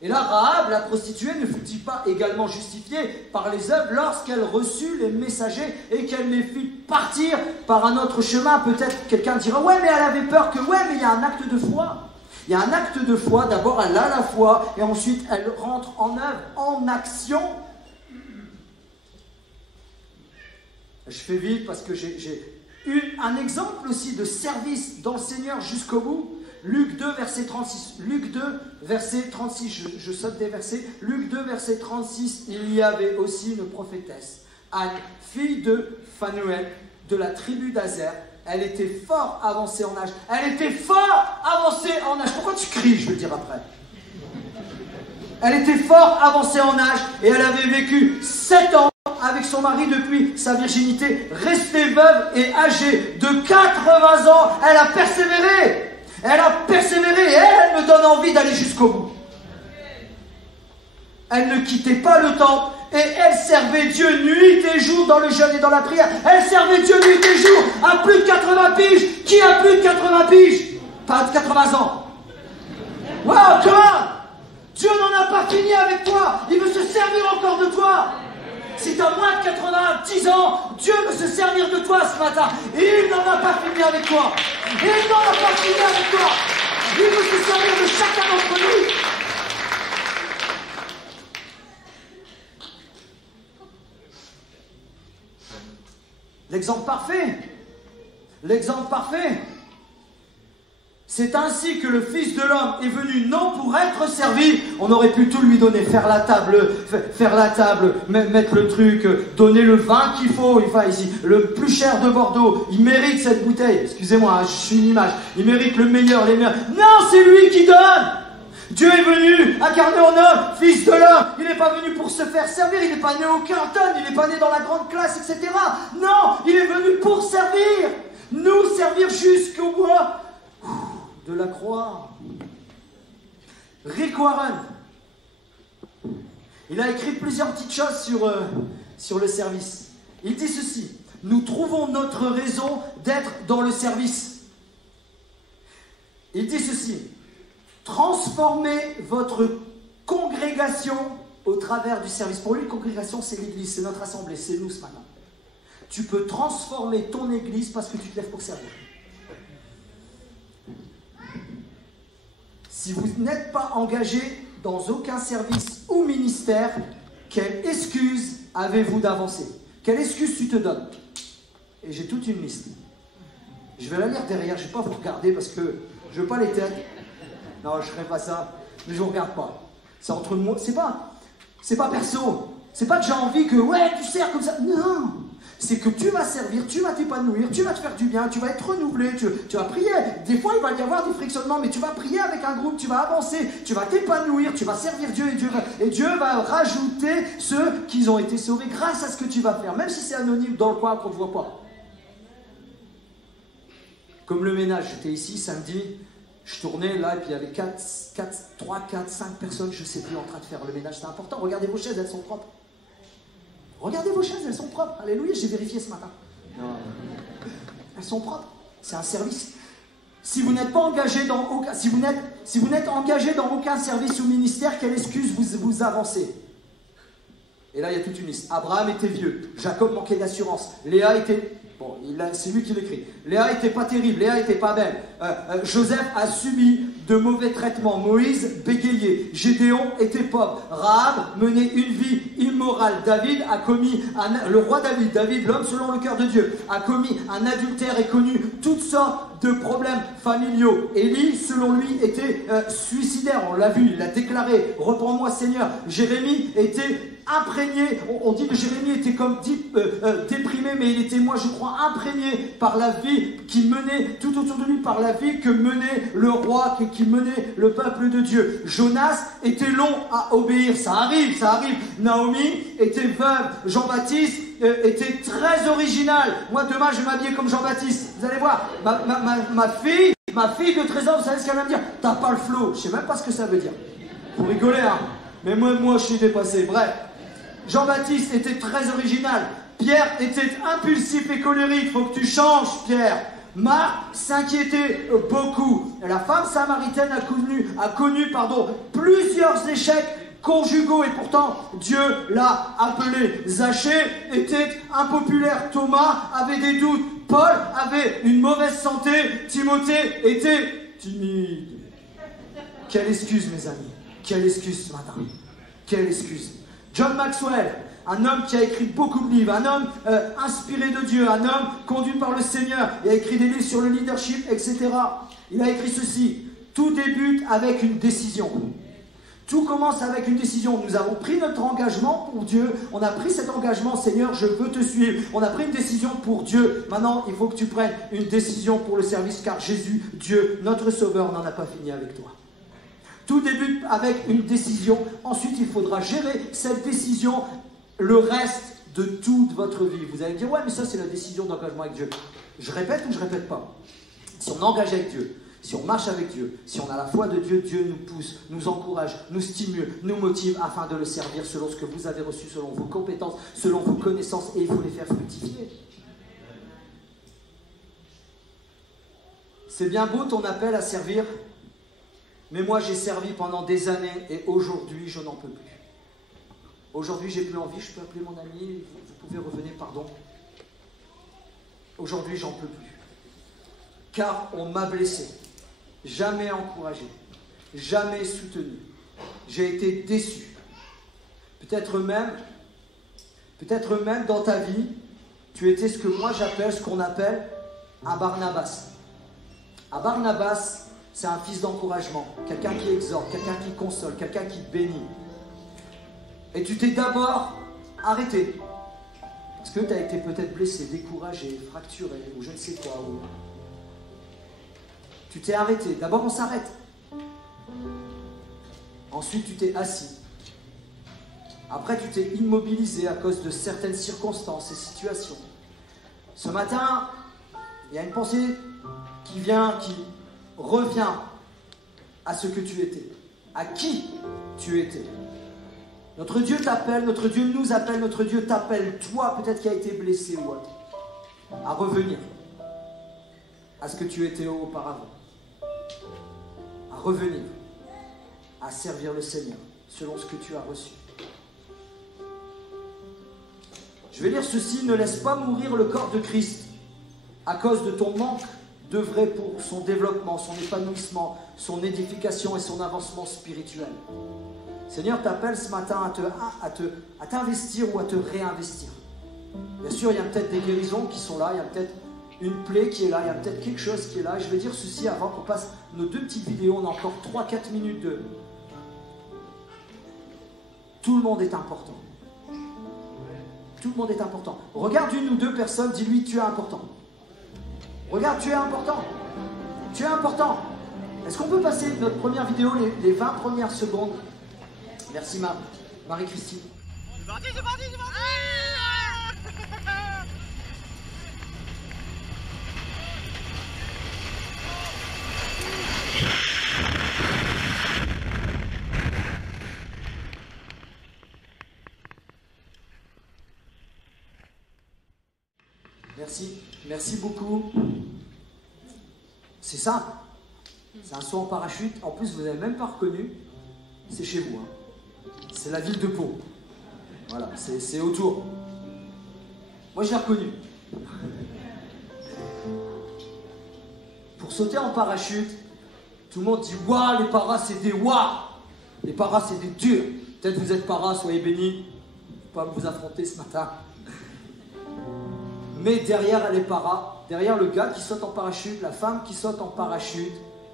Et là, Rahab, la prostituée, ne fut-il pas également justifiée par les œuvres lorsqu'elle reçut les messagers et qu'elle les fit partir par un autre chemin? Peut-être quelqu'un dira, ouais, mais elle avait peur que, ouais, mais il y a un acte de foi. Il y a un acte de foi, d'abord elle a la foi, et ensuite elle rentre en œuvre, en action. Je fais vite parce que j'ai un exemple aussi de service dans le Seigneur jusqu'au bout. Luc 2, verset 36. Luc 2, verset 36. Je saute des versets. Luc 2, verset 36. Il y avait aussi une prophétesse, Anne, fille de Phanuel, de la tribu d'Azer. Elle était fort avancée en âge. Elle était fort avancée en âge. Pourquoi tu cries, je vais le dire après. Elle était fort avancée en âge et elle avait vécu 7 ans avec son mari depuis sa virginité, restée veuve et âgée de 80 ans. Elle a persévéré. Elle a persévéré et elle me donne envie d'aller jusqu'au bout. Elle ne quittait pas le temple et elle servait Dieu nuit et jour dans le jeûne et dans la prière. Elle servait Dieu nuit et jour à plus de 80 piges. Qui a plus de 80 piges? Pas de 80 ans. Wow, comment? Dieu n'en a pas fini avec toi. Il veut se servir encore de toi. Si tu as moins de 90 ans, Dieu veut se servir de toi ce matin. Et il n'en a pas fini avec toi. Et il n'en a pas fini avec toi. Il veut se servir de chacun d'entre nous. L'exemple parfait. L'exemple parfait. C'est ainsi que le Fils de l'homme est venu non pour être servi. On aurait pu tout lui donner, faire la table, mettre le truc, donner le vin qu'il faut. Enfin ici, le plus cher de Bordeaux. Il mérite cette bouteille. Excusez-moi, je suis une image. Il mérite le meilleur, les meilleurs. Non, c'est lui qui donne. Dieu est venu incarné en homme, Fils de l'homme. Il n'est pas venu pour se faire servir. Il n'est pas né au Carlton. Il n'est pas né dans la grande classe, etc. Non, il est venu pour servir. Nous servir jusqu'au bout de la croix. Rick Warren, il a écrit plusieurs petites choses sur le service. Il dit ceci: nous trouvons notre raison d'être dans le service. Il dit ceci: transformez votre congrégation au travers du service. Pour lui, congrégation, c'est l'église, c'est notre assemblée, c'est nous ce matin. Tu peux transformer ton église parce que tu te lèves pour servir. Si vous n'êtes pas engagé dans aucun service ou ministère, quelle excuse avez-vous d'avancer? Quelle excuse tu te donnes? Et j'ai toute une liste. Je vais la lire derrière, je ne vais pas vous regarder parce que je ne veux pas les têtes. Non, je ne ferai pas ça, mais je ne vous regarde pas. C'est entre moi, c'est pas perso. C'est pas que j'ai envie que, ouais, tu sers comme ça. Non! C'est que tu vas servir, tu vas t'épanouir, tu vas te faire du bien, tu vas être renouvelé, tu vas prier. Des fois, il va y avoir des frictionnements, mais tu vas prier avec un groupe, tu vas avancer, tu vas t'épanouir, tu vas servir Dieu et Dieu va rajouter ceux qui ont été sauvés grâce à ce que tu vas faire, même si c'est anonyme dans le coin qu'on ne te voit pas. Comme le ménage, j'étais ici samedi, je tournais là, et puis il y avait 3, 4, 5 personnes, je ne sais plus, en train de faire le ménage. C'est important, regardez vos chaises, elles sont propres. Regardez vos chaises, elles sont propres. Alléluia, j'ai vérifié ce matin. Non. Elles sont propres. C'est un service. Si vous n'êtes pas engagé dans aucun, si vous n'êtes engagé dans aucun service ou ministère, quelle excuse vous avancez? Et là, il y a toute une liste. Abraham était vieux. Jacob manquait d'assurance. Léa était... Bon, c'est lui qui l'écrit. Léa était pas terrible. Léa était pas belle. Joseph a subi de mauvais traitements. Moïse bégayait. Gédéon était pauvre. Rahab menait une vie immorale. David a commis... le roi David, l'homme selon le cœur de Dieu, a commis un adultère et connu toutes sortes de problèmes familiaux. Élie, selon lui, était suicidaire. On l'a vu, il l'a déclaré. Reprends-moi, Seigneur. Jérémie était imprégné, on dit que Jérémie était comme déprimé, mais il était, moi je crois, imprégné par la vie qui menait tout autour de lui, par la vie que menait le roi, qui menait le peuple de Dieu. Jonas était long à obéir, ça arrive. Naomi était veuve, Jean-Baptiste était très original. Moi demain je vais m'habiller comme Jean-Baptiste, vous allez voir. Ma fille de 13 ans, vous savez ce qu'elle va me dire? T'as pas le flow, je sais même pas ce que ça veut dire. Vous rigolez, hein? Mais moi je suis dépassé, bref. Jean-Baptiste était très original. Pierre était impulsif et colérique. Faut que tu changes, Pierre. Marc s'inquiétait beaucoup. La femme samaritaine a connu plusieurs échecs conjugaux et pourtant Dieu l'a appelé. Zachée était impopulaire. Thomas avait des doutes. Paul avait une mauvaise santé. Timothée était timide. Quelle excuse, mes amis. Quelle excuse ce matin. Quelle excuse. John Maxwell, un homme qui a écrit beaucoup de livres, un homme inspiré de Dieu, un homme conduit par le Seigneur. Il a écrit des livres sur le leadership, etc. Il a écrit ceci. Tout débute avec une décision. Tout commence avec une décision. Nous avons pris notre engagement pour Dieu. On a pris cet engagement, Seigneur, je veux te suivre. On a pris une décision pour Dieu. Maintenant, il faut que tu prennes une décision pour le service, car Jésus, Dieu, notre Sauveur, n'en a pas fini avec toi. Tout débute avec une décision. Ensuite, il faudra gérer cette décision le reste de toute votre vie. Vous allez me dire, ouais, mais ça, c'est la décision d'engagement avec Dieu. Je répète ou je répète pas? Si on engage avec Dieu, si on marche avec Dieu, si on a la foi de Dieu, Dieu nous pousse, nous encourage, nous stimule, nous motive afin de le servir selon ce que vous avez reçu, selon vos compétences, selon vos connaissances, et il faut les faire fructifier. C'est bien beau ton appel à servir, mais moi j'ai servi pendant des années et aujourd'hui je n'en peux plus. Aujourd'hui j'ai plus envie, je peux appeler mon ami, vous pouvez revenir, pardon. Aujourd'hui j'en peux plus. Car on m'a blessé. Jamais encouragé, jamais soutenu. J'ai été déçu. Peut-être même dans ta vie, tu étais ce que moi j'appelle, ce qu'on appelle un Barnabas. Un Barnabas, c'est un fils d'encouragement, quelqu'un qui exhorte, quelqu'un qui console, quelqu'un qui bénit. Et tu t'es d'abord arrêté. Parce que tu as été peut-être blessé, découragé, fracturé, ou je ne sais quoi. Ou... Tu t'es arrêté. D'abord, on s'arrête. Ensuite, tu t'es assis. Après, tu t'es immobilisé à cause de certaines circonstances et situations. Ce matin, il y a une pensée qui revient à ce que tu étais, à qui tu étais. Notre Dieu t'appelle, notre Dieu nous appelle, notre Dieu t'appelle, toi, peut-être qui as été blessé ou autre, à revenir à ce que tu étais auparavant. À revenir, à servir le Seigneur, selon ce que tu as reçu. Je vais lire ceci, ne laisse pas mourir le corps de Christ à cause de ton manque d'œuvrer pour son développement, son épanouissement, son édification et son avancement spirituel. Seigneur t'appelle ce matin à t'investir ou à te réinvestir. Bien sûr, il y a peut-être des guérisons qui sont là, il y a peut-être une plaie qui est là, il y a peut-être quelque chose qui est là. Et je vais dire ceci avant qu'on passe nos 2 petites vidéos. On a encore 3-4 minutes de... Tout le monde est important. Tout le monde est important. Regarde une ou 2 personnes, dis-lui, tu es important. Regarde, tu es important. Tu es important. Est-ce qu'on peut passer notre première vidéo, les 20 premières secondes? Merci Marie-Christine. C'est parti, c'est parti, c'est parti. Merci beaucoup. C'est simple. C'est un saut en parachute. En plus, vous n'avez même pas reconnu. C'est chez vous. Hein. C'est la ville de Pau. Voilà, c'est autour. Moi, je l'ai reconnu. Pour sauter en parachute, tout le monde dit « Waouh, les paras, c'est des waouh !» Les paras, c'est des durs. Peut-être vous êtes paras, soyez bénis. Je ne vais pas vous affronter ce matin. Mais derrière les paras, derrière le gars qui saute en parachute, la femme qui saute en parachute,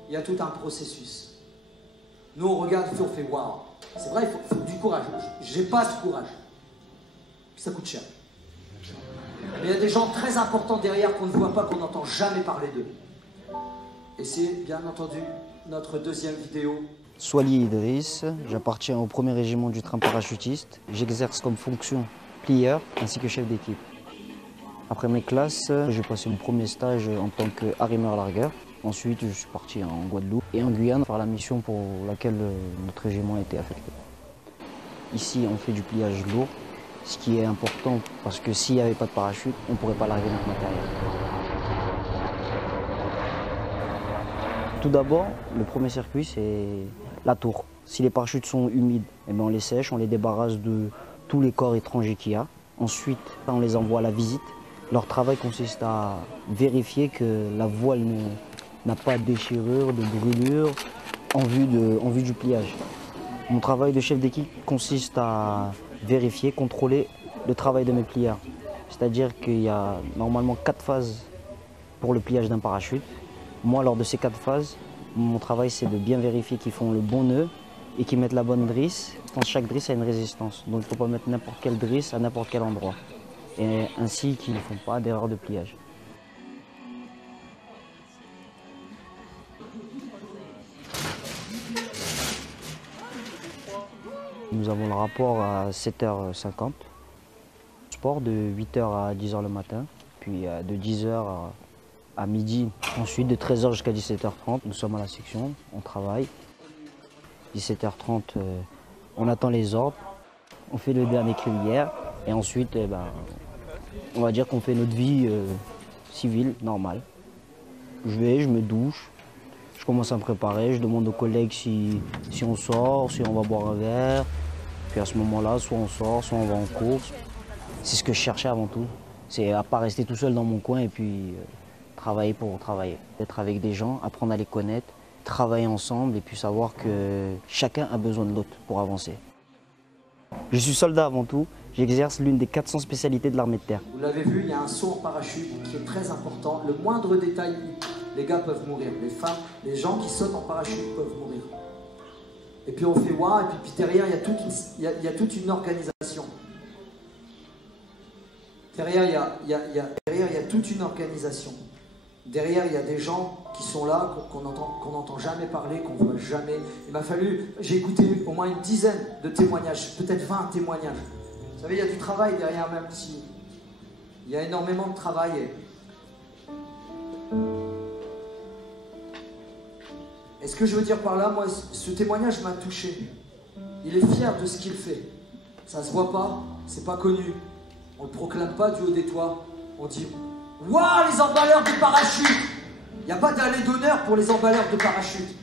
il y a tout un processus. Nous, on regarde, on fait waouh. C'est vrai, il faut du courage. J'ai pas ce courage. Ça coûte cher. Mais il y a des gens très importants derrière qu'on ne voit pas, qu'on n'entend jamais parler d'eux. Et c'est bien entendu notre deuxième vidéo. Swali Idriss, j'appartiens au 1er régiment du train parachutiste. J'exerce comme fonction plieur ainsi que chef d'équipe. Après mes classes, j'ai passé mon premier stage en tant qu'arrimeur-largueur. Ensuite, je suis parti en Guadeloupe et en Guyane faire la mission pour laquelle notre régiment a été affecté. Ici, on fait du pliage lourd, ce qui est important parce que s'il n'y avait pas de parachute, on ne pourrait pas larguer notre matériel. Tout d'abord, le premier circuit, c'est la tour. Si les parachutes sont humides, eh bien on les sèche, on les débarrasse de tous les corps étrangers qu'il y a. Ensuite, on les envoie à la visite. Leur travail consiste à vérifier que la voile n'a pas de déchirure, de brûlure en vue du pliage. Mon travail de chef d'équipe consiste à vérifier, contrôler le travail de mes plieurs. C'est-à-dire qu'il y a normalement 4 phases pour le pliage d'un parachute. Moi, lors de ces 4 phases, mon travail, c'est de bien vérifier qu'ils font le bon nœud et qu'ils mettent la bonne drisse. Chaque drisse a une résistance, donc il ne faut pas mettre n'importe quelle drisse à n'importe quel endroit. Et ainsi qu'ils ne font pas d'erreur de pliage. Nous avons le rapport à 7h50. Sport de 8h à 10h le matin, puis de 10h à midi. Ensuite de 13h jusqu'à 17h30, nous sommes à la section, on travaille. 17h30, on attend les ordres, on fait le dernier crinière et ensuite on va dire qu'on fait notre vie civile, normale. Je me douche, je commence à me préparer, je demande aux collègues si on sort, si on va boire un verre. Puis à ce moment-là, soit on sort, soit on va en course. C'est ce que je cherchais avant tout. C'est à pas rester tout seul dans mon coin et puis travailler pour travailler. Être avec des gens, apprendre à les connaître, travailler ensemble et puis savoir que chacun a besoin de l'autre pour avancer. Je suis soldat avant tout. J'exerce l'une des 400 spécialités de l'armée de terre. Vous l'avez vu, il y a un saut en parachute qui est très important. Le moindre détail, les gars peuvent mourir. Les femmes, les gens qui sautent en parachute peuvent mourir. Et puis on fait waouh, et puis derrière, il y a toute une organisation. Derrière, il y a toute une organisation. Derrière, il y a des gens qui sont là, qu'on n'entend jamais parler, qu'on ne voit jamais. J'ai écouté au moins une dizaine de témoignages, peut-être 20 témoignages. Vous savez, il y a du travail derrière, même si il y a énormément de travail. Et ce que je veux dire par là, moi, ce témoignage m'a touché. Il est fier de ce qu'il fait. Ça se voit pas, c'est pas connu. On le proclame pas du haut des toits. On dit « Waouh, les emballeurs de parachute !» Il n'y a pas d'allée d'honneur pour les emballeurs de parachute.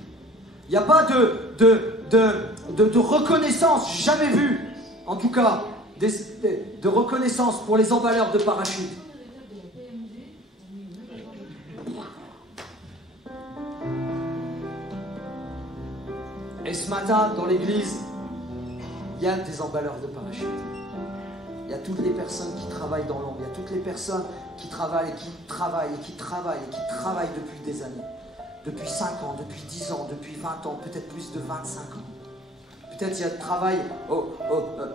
Il n'y a pas de reconnaissance, j'ai jamais vu, en tout cas, de reconnaissance pour les emballeurs de parachute. Et ce matin, dans l'église, il y a des emballeurs de parachute. Il y a toutes les personnes qui travaillent dans l'ombre. Il y a toutes les personnes qui travaillent et qui travaillent et qui travaillent et qui travaillent depuis des années. Depuis 5 ans, depuis 10 ans, depuis 20 ans, peut-être plus de 25 ans. Peut-être il y a de travail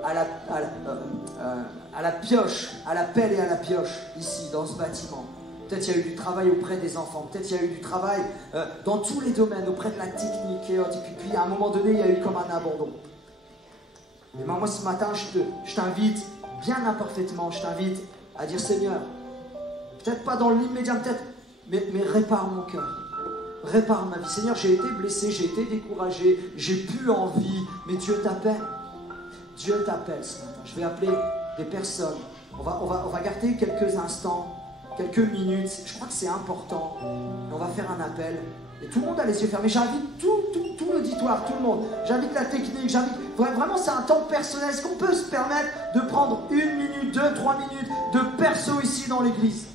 à la pioche, à la pelle et à la pioche, ici, dans ce bâtiment. Peut-être il y a eu du travail auprès des enfants. Peut-être il y a eu du travail dans tous les domaines, auprès de la technique. Et puis à un moment donné, il y a eu comme un abandon. Et moi, ce matin, je t'invite, bien imparfaitement, je t'invite à dire Seigneur, peut-être pas dans l'immédiat, peut-être, mais répare mon cœur. Répare ma vie. Seigneur, j'ai été blessé, j'ai été découragé, j'ai plus envie, mais Dieu t'appelle. Dieu t'appelle ce matin. Je vais appeler des personnes. On va garder quelques instants, quelques minutes. Je crois que c'est important. Et on va faire un appel. Et tout le monde a les yeux fermés. J'invite tout l'auditoire, tout le monde. J'invite la technique, vraiment, c'est un temps personnel. Est-ce qu'on peut se permettre de prendre 1 minute, 2, 3 minutes de perso ici dans l'église?